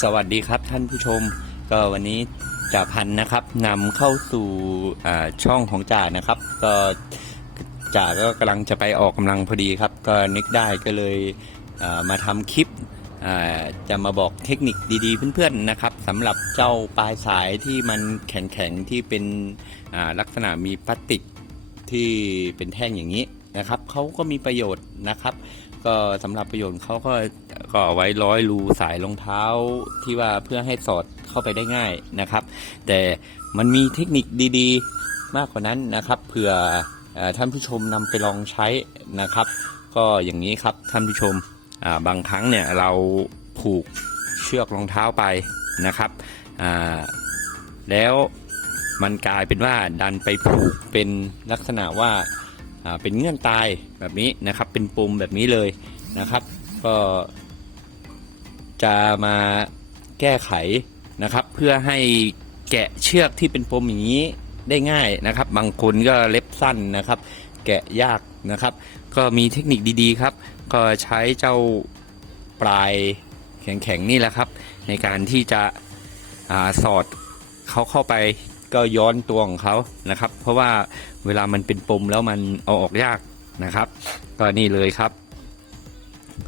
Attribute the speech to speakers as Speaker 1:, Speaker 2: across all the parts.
Speaker 1: สวัสดีครับท่านผู้ชม ก็วันนี้จ่าพันนะครับนำเข้าสู่ช่องของจ่านะครับ ก็จ่าก็กำลังจะไปออกกำลังพอดีครับ ก็นึกได้ก็เลยมาทำคลิปจะมาบอกเทคนิคดีๆ เพื่อนๆนะครับสำหรับเจ้าปลายสายที่มันแข็งๆที่เป็นลักษณะมีพลาสติกที่เป็นแท่งอย่างนี้นะครับเขาก็มีประโยชน์นะครับ ก็สำหรับประโยชน์เขาก็ก็เอไว้ร้อยรูสายรองเท้าที่ว่าเพื่อให้สอดเข้าไปได้ง่ายนะครับ แต่มันมีเทคนิคดีๆ มากกว่านั้นนะครับเผื่ออท่านผู้ชมนำไปลองใช้นะครับ ก็อย่างนี้ครับท่านผู้ชมาบางครั้งเนี่ยเราผูกเชือกรองเท้าไปนะครับแล้วมันกลายเป็นว่าดันไปผูกเป็นลักษณะว่า เป็นเงื่อนตายแบบนี้นะครับ เป็นปุ่มแบบนี้เลยนะครับ ก็จะมาแก้ไขนะครับ เพื่อให้แกะเชือกที่เป็นปมอย่างนี้ได้ง่ายนะครับ บางคนก็เล็บสั้นนะครับ แกะยากนะครับ ก็มีเทคนิคดีๆครับ ก็ใช้เจ้าปลายแข็งๆนี่แหละครับ ในการที่จะอสอดเขาเข้าไปก็ย้อนตัวของเขานะครับ เพราะว่า เวลามันเป็นปมแล้วมันเอาออกยากนะครับ ก็นี่เลยครับ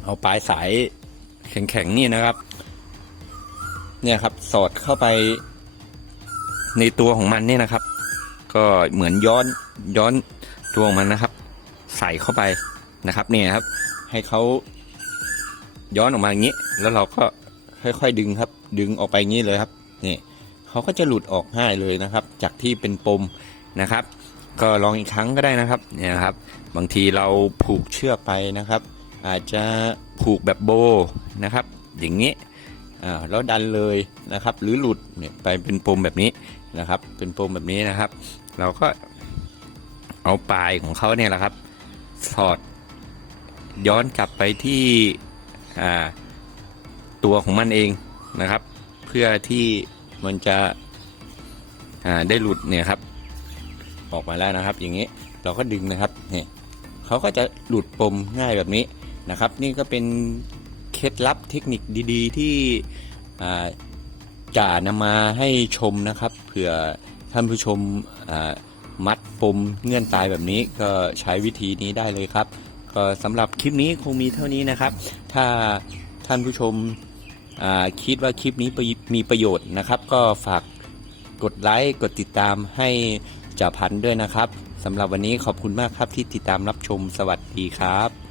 Speaker 1: เอาปลายสายแข็งๆนี่นะครับ เนี่ยครับสอดเข้าไปในตัวของมันเนี่ยนะครับ ก็เหมือนย้อนย้อนตัวของมันนะครับ ใส่เข้าไปนะครับ เนี่ยครับ ให้เขาย้อนออกมาอย่างนี้ แล้วเราก็ค่อยๆดึงครับ ดึงออกไปอย่างนี้เลยครับนี่เขาก็จะหลุดออกง่ายเลยนะครับ จากที่เป็นปมนะครับ ก็ลองอีกครั้งก็ได้นะครับเนี่ยนะครับ บางทีเราผูกเชือกไปนะครับ อาจจะผูกแบบโบนะครับ อย่างนี้อ่าแล้วดันเลยนะครับ หรือหลุดเนี่ยไปเป็นปมแบบนี้นะครับ เป็นปมแบบนี้นะครับ เราก็เอาปลายของเขาเนี่ยแหละครับ สอดย้อนกลับไปที่อ่าตัวของมันเองนะครับ เพื่อที่มันจะอ่าได้หลุดเนี่ยครับ ออกมาแล้วนะครับ อย่างนี้เราก็ดึงนะครับนี่เขาก็จะหลุดปมง่ายแบบนี้นะครับ นี่ก็เป็นเคล็ดลับเทคนิคดีๆ ที่จ่านำมาให้ชมนะครับเผื่อท่านผู้ชมมัดปมเงื่อนตายแบบนี้ก็ใช้วิธีนี้ได้เลยครับ ก็สำหรับคลิปนี้คงมีเท่านี้นะครับ ถ้าท่านผู้ชมคิดว่าคลิปนี้มีประโยชน์นะครับ ก็ฝากกดไลค์กดติดตามให้ จ่าพันธุ์ด้วยนะครับสำหรับวันนี้ขอบคุณมากครับที่ติดตามรับชมสวัสดีครับ